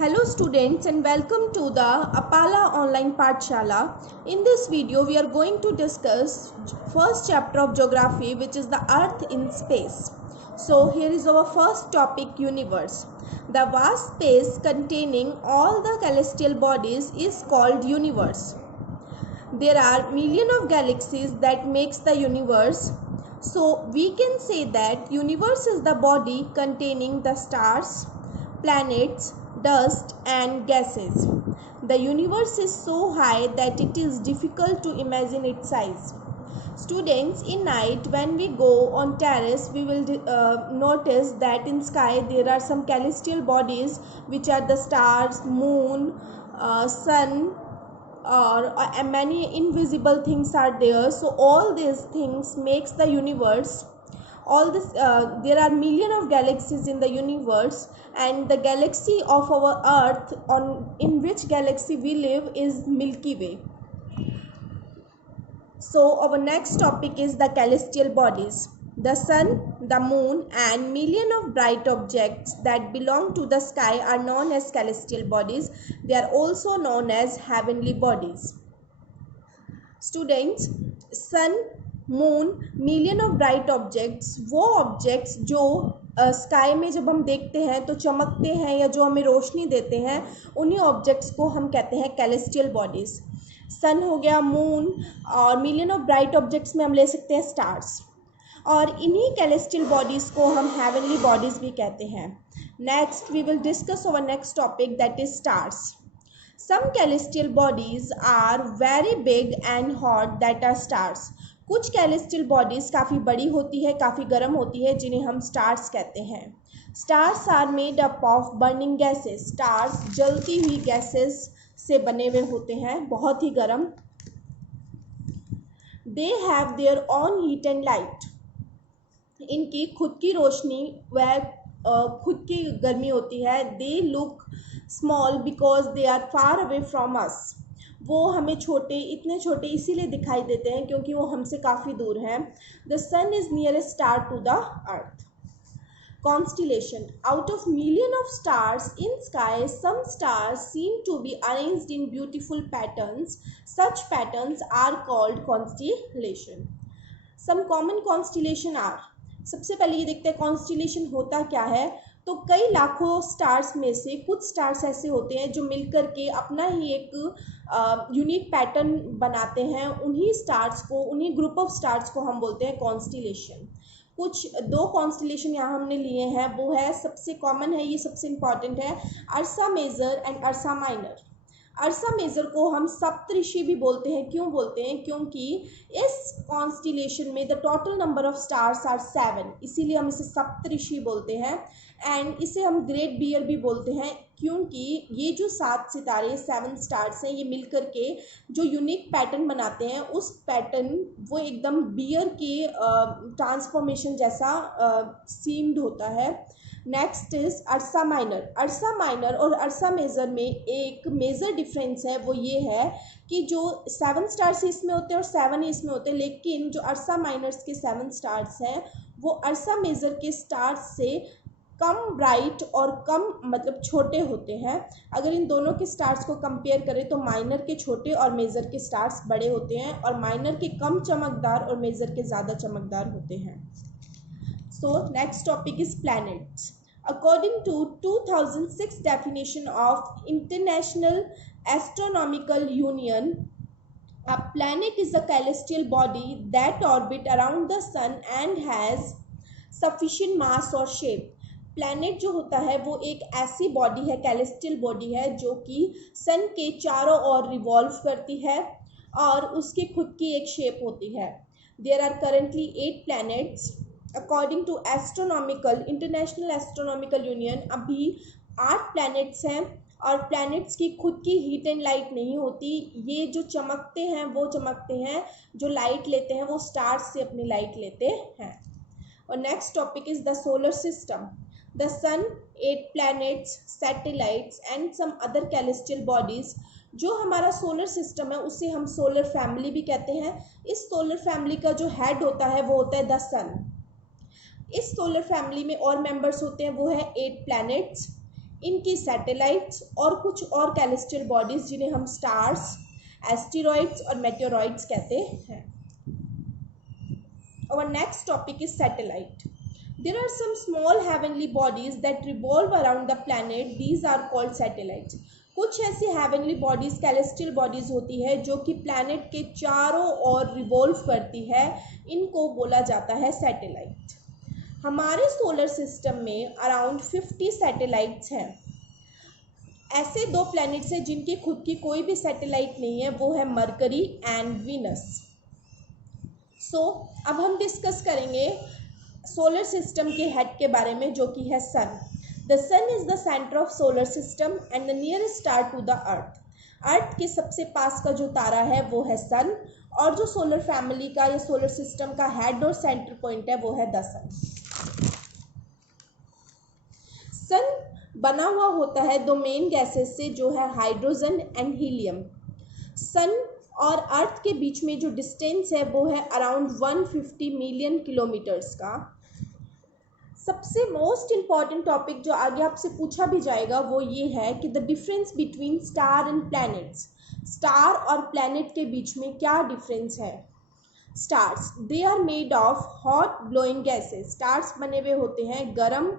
Hello students and welcome to the Apala Online Pathshala. In this video we are going to discuss first chapter of geography, which is the earth in space. So here is our first topic, universe. The vast space containing all the celestial bodies is called universe. There are millions of galaxies that makes the universe. So we can say that universe is the body containing the stars, planets, dust and gases. The universe is so high that it is difficult to imagine its size. Students, in night when we go on terrace, we will notice that in sky there are some celestial bodies which are the stars, moon, sun, or many invisible things are there. So all these things makes the universe. All this there are millions of galaxies in the universe, and the galaxy of our earth, on in which galaxy we live, is Milky Way. So our next topic is the celestial bodies. The sun, the moon and millions of bright objects that belong to the sky are known as celestial bodies. They are also known as heavenly bodies. Students, sun, moon, million of bright objects, वो objects जो sky में जब हम देखते हैं तो चमकते हैं या जो हमें रोशनी देते हैं, उन्हीं ऑब्जेक्ट्स को हम कहते हैं कैलेस्टियल बॉडीज़. सन हो गया, मून, और मिलियन ऑफ ब्राइट ऑब्जेक्ट्स में हम ले सकते हैं स्टार्स, और इन्हीं कैलेस्टियल बॉडीज़ को हम हेवनली बॉडीज़ भी कहते हैं. Next we will discuss our next topic, that is stars. Some celestial bodies are very big and hot, that are stars. कुछ celestial bodies काफ़ी बड़ी होती है, काफ़ी गर्म होती है, जिन्हें हम stars कहते हैं. Stars are made up of burning gases. Stars जलती हुई gases से बने हुए होते हैं, बहुत ही गर्म. They have their own heat and light. इनकी खुद की रोशनी व खुद की गर्मी होती है. They look small because they are far away from us. वो हमें छोटे, इतने छोटे इसीलिए दिखाई देते हैं क्योंकि वो हमसे काफ़ी दूर हैं. The sun is nearest star to the earth. Constellation. Out of million of stars in sky, some stars seem to be arranged in beautiful patterns. Such patterns are called constellation. Some common constellation are. सबसे पहले ये देखते हैं constellation होता क्या है. तो कई लाखों स्टार्स में से कुछ स्टार्स ऐसे होते हैं जो मिलकर के अपना ही एक यूनिक पैटर्न बनाते हैं. उन्हीं स्टार्स को, उन्हीं ग्रुप ऑफ स्टार्स को हम बोलते हैं कॉन्स्टिलेशन. कुछ दो कॉन्स्टिलेशन यहाँ हमने लिए हैं, वो है, सबसे कॉमन है, ये सबसे इम्पॉर्टेंट है, अर्सा मेजर एंड अर्सा माइनर. अर्सा मेजर को हम सप्तऋषि भी बोलते हैं. क्यों बोलते हैं? क्योंकि इस कॉन्स्टिलेशन में the total number of stars are 7, इसीलिए हम इसे सप्तऋषि बोलते हैं. एंड इसे हम ग्रेट बियर भी बोलते हैं क्योंकि ये जो 7 सितारे, 7 स्टार्स हैं, ये मिलकर के जो यूनिक पैटर्न बनाते हैं, उस पैटर्न वो एकदम बियर के ट्रांसफॉर्मेशन जैसा सीम्ड होता है. Next is Ursa minor. Ursa minor और अर्सा मेजर में एक मेजर डिफरेंस है, वो ये है कि जो 7 स्टार्स इसमें होते हैं और 7 इसमें होते हैं, लेकिन जो अर्सा माइनर्स के 7 स्टार्स हैं वो अर्सा मेजर के स्टार्स से कम ब्राइट और कम, मतलब छोटे होते हैं. अगर इन दोनों के स्टार्स को कंपेयर करें तो माइनर के छोटे और मेजर के स्टार्स बड़े होते हैं, और माइनर के कम चमकदार और मेजर के ज़्यादा चमकदार होते हैं. So next topic is planets. According to 2006 definition of International Astronomical Union, a planet is a celestial body that orbit around the sun and has sufficient mass or shape. Planet जो होता है वो एक ऐसी बॉडी है, कैलेस्टियल body है, जो कि सन के चारों ओर रिवॉल्व करती है और उसकी खुद की एक शेप होती है. There are currently 8 planets according to astronomical, international astronomical union. अभी 8 प्लैनेट्स हैं, और प्लैनेट्स की खुद की हीट एंड लाइट नहीं होती. ये जो चमकते हैं वो चमकते हैं, जो लाइट लेते हैं वो स्टार्स से अपनी लाइट लेते हैं. और next topic is the solar system. The sun, 8 planets, satellites and some other celestial bodies. जो हमारा सोलर सिस्टम है उसे हम सोलर फैमिली भी कहते हैं. इस सोलर फैमिली का जो हेड होता है वो होता है द सन. इस सोलर फैमिली में और मेंबर्स होते हैं, वो है 8 प्लैनेट्स, इनकी सैटेलाइट्स और कुछ और कैलेस्टियल बॉडीज जिन्हें हम स्टार्स, एस्टेरॉइड्स और मेटेoroids कहते हैं. Our next topic is satellite. There are some small heavenly bodies that revolve around the planet. These are called satellites. कुछ ऐसी हेवनली बॉडीज, कैलेस्टियल बॉडीज होती है जो कि प्लैनेट के चारों ओर रिवॉल्व करती है. इनको बोला जाता है सैटेलाइट. हमारे सोलर सिस्टम में अराउंड 50 सैटेलाइट्स हैं. ऐसे दो प्लैनेट्स हैं जिनकी खुद की कोई भी सैटेलाइट नहीं है, वो है मरकरी एंड वीनस. अब हम डिस्कस करेंगे सोलर सिस्टम के हेड के बारे में, जो कि है sun. The sun is the centre of solar system and the nearest star to the earth. Earth के सबसे पास का जो तारा है वो है सन, और जो सोलर फैमिली का या सोलर सिस्टम का हेड और सेंटर पॉइंट है वो है द सन. सन बना हुआ होता है दो मेन गैसेस से, जो है हाइड्रोजन एंड हीलियम. सन और अर्थ के बीच में जो डिस्टेंस है वो है अराउंड 150 मिलियन किलोमीटर्स का. सबसे मोस्ट इम्पॉर्टेंट टॉपिक जो आगे आपसे पूछा भी जाएगा वो ये है कि the difference between star and planets. Star और प्लैनेट के बीच में क्या डिफरेंस है. Stars, they are made of hot blowing gases. Stars बने हुए होते हैं गर्म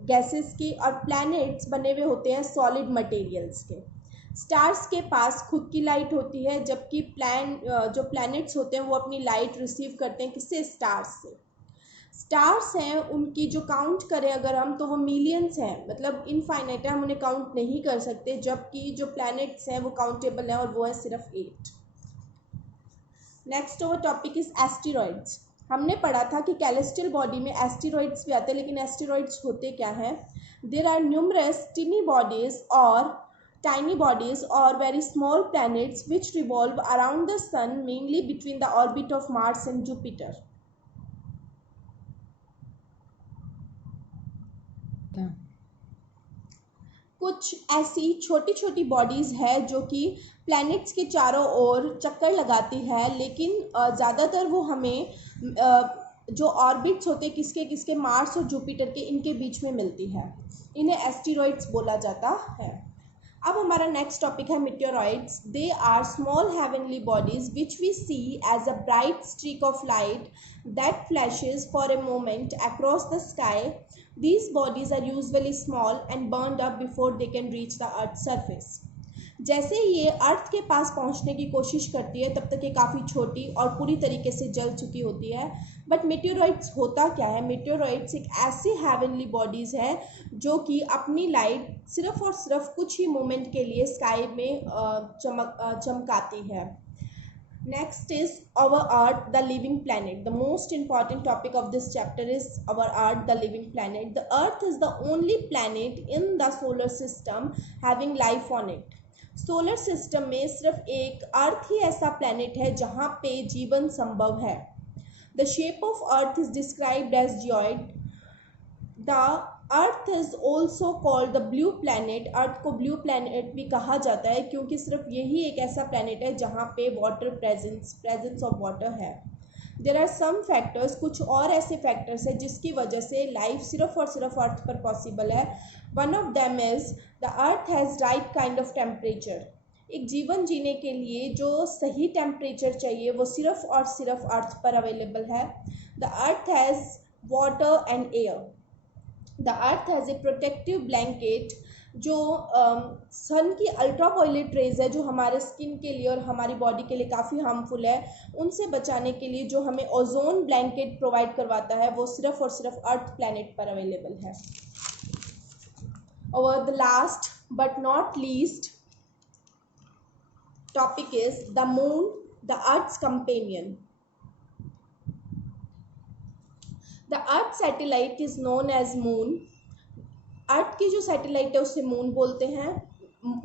गैसेस की, और प्लैनेट्स बने हुए होते हैं सॉलिड मटेरियल्स के. स्टार्स के पास खुद की लाइट होती है, जबकि जो प्लैनेट्स होते हैं वो अपनी लाइट रिसीव करते हैं किससे, स्टार्स से. स्टार्स हैं उनकी जो काउंट करें अगर हम, तो वो मिलियंस हैं, मतलब इनफाइनाइट है, हम उन्हें काउंट नहीं कर सकते. जबकि जो प्लैनेट्स हैं वो काउंटेबल हैं, और वो है सिर्फ 8. Next over topic is asteroids. हमने पढ़ा था कि कैलेस्टियल बॉडी में एस्टेरॉइड्स भी आते हैं, लेकिन एस्टेरॉइड्स होते क्या हैं. There are numerous tiny bodies or very small planets which revolve around the sun, mainly between the orbit of Mars and Jupiter. कुछ ऐसी छोटी छोटी बॉडीज है जो कि प्लैनेट्स के चारों ओर चक्कर लगाती है, लेकिन ज़्यादातर वो हमें जो ऑर्बिट्स होते हैं किसके किसके, मार्स और जुपिटर के, इनके बीच में मिलती है. इन्हें एस्टेरॉइड्स बोला जाता है. अब हमारा नेक्स्ट टॉपिक है meteoroids. They are small heavenly bodies which we see as a bright streak of light that flashes for a moment across the sky. These bodies are usually small and burned up before they can reach the earth's surface. जैसे ये अर्थ के पास पहुंचने की कोशिश करती है तब तक ये काफ़ी छोटी और पूरी तरीके से जल चुकी होती है. बट मेटेoroids होता क्या है. मेटेoroids एक ऐसी हेवनली बॉडीज़ है जो कि अपनी लाइट सिर्फ और सिर्फ कुछ ही मोमेंट के लिए स्काई में चमकाती है. Next is our Earth, the living planet. The most important topic of this chapter is our Earth, the living planet. The Earth is the only planet in the solar system having life on it. Solar system में सिर्फ एक अर्थ ही ऐसा planet है जहाँ पे जीवन संभव है. The shape of earth is described as geoid. The earth is also called the blue planet. Earth को ब्लू प्लैनेट भी कहा जाता है क्योंकि सिर्फ यही एक ऐसा प्लैनेट है जहाँ पे वाटर प्रेजेंस ऑफ वाटर है. देयर आर सम फैक्टर्स, कुछ और ऐसे फैक्टर्स हैं जिसकी वजह से लाइफ सिर्फ और सिर्फ अर्थ पर पॉसिबल है. One of them is the earth has right kind of temperature. एक जीवन जीने के लिए जो सही टेम्परेचर चाहिए वो सिर्फ और सिर्फ अर्थ पर अवेलेबल है. The earth has water and air. The earth has a protective blanket. जो सन की अल्ट्रा वायलेट रेज है जो हमारे स्किन के लिए और हमारी बॉडी के लिए काफ़ी हार्मफुल है, उनसे बचाने के लिए जो हमें ओजोन ब्लैंकेट प्रोवाइड करवाता है वो सिर्फ और सिर्फ अर्थ प्लैनेट पर अवेलेबल है. और the last but not least topic is the moon, the earth's companion. The earth satellite is known as moon. अर्थ की जो सैटेलाइट है उसे मून बोलते हैं.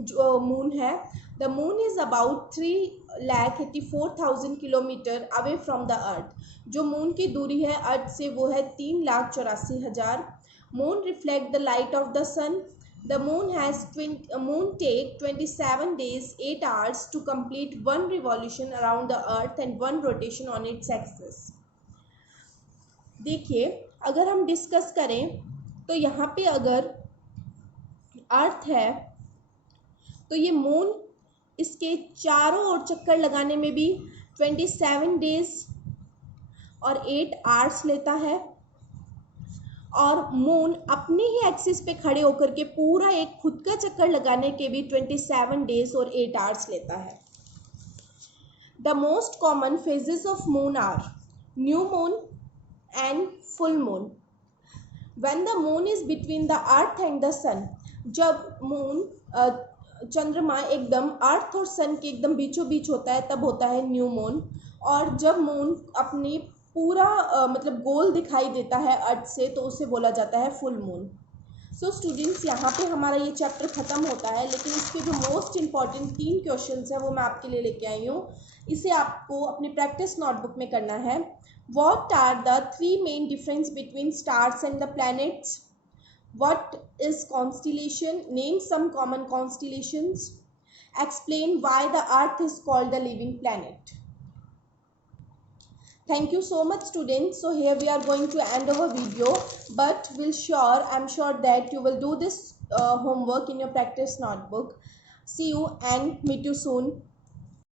जो मून है, the moon is about 3,84,000 kilometre away from the earth. जो moon की दूरी है अर्थ से वो है 3,84,000. Moon reflect the light of the sun. The moon take 27 days 8 hours to complete one revolution around the earth and one rotation on its axis. देखिए, अगर हम डिस्कस करें तो यहाँ पे अगर अर्थ है, तो ये मून इसके चारों ओर चक्कर लगाने में भी 27 डेज और 8 आवर्स लेता है, और मून अपने ही एक्सिस पे खड़े होकर के पूरा एक खुद का चक्कर लगाने के भी 27 डेज और 8 आवर्स लेता है। The most common phases of moon are new moon and full moon. When the moon is between the earth and the sun, जब मून चंद्रमा एकदम अर्थ और सन के एकदम बीचों बीच होता है तब होता है न्यू मून, और जब मून अपनी पूरा मतलब गोल दिखाई देता है अर्थ से तो उसे बोला जाता है फुल मून। सो स्टूडेंट्स, यहाँ पे हमारा ये चैप्टर ख़त्म होता है, लेकिन इसके जो मोस्ट इंपॉर्टेंट 3 क्वेश्चंस हैं वो मैं आपके लिए लेके आई हूँ। इसे आपको अपनी प्रैक्टिस नोटबुक में करना है। What are the 3 main difference between stars and the planets? What is constellation? Name some common constellations. Explain why the earth is called the living planet. Thank you so much, students. So here we are going to end our video, but I'm sure that you will do this homework in your practice notebook. See you and meet you soon.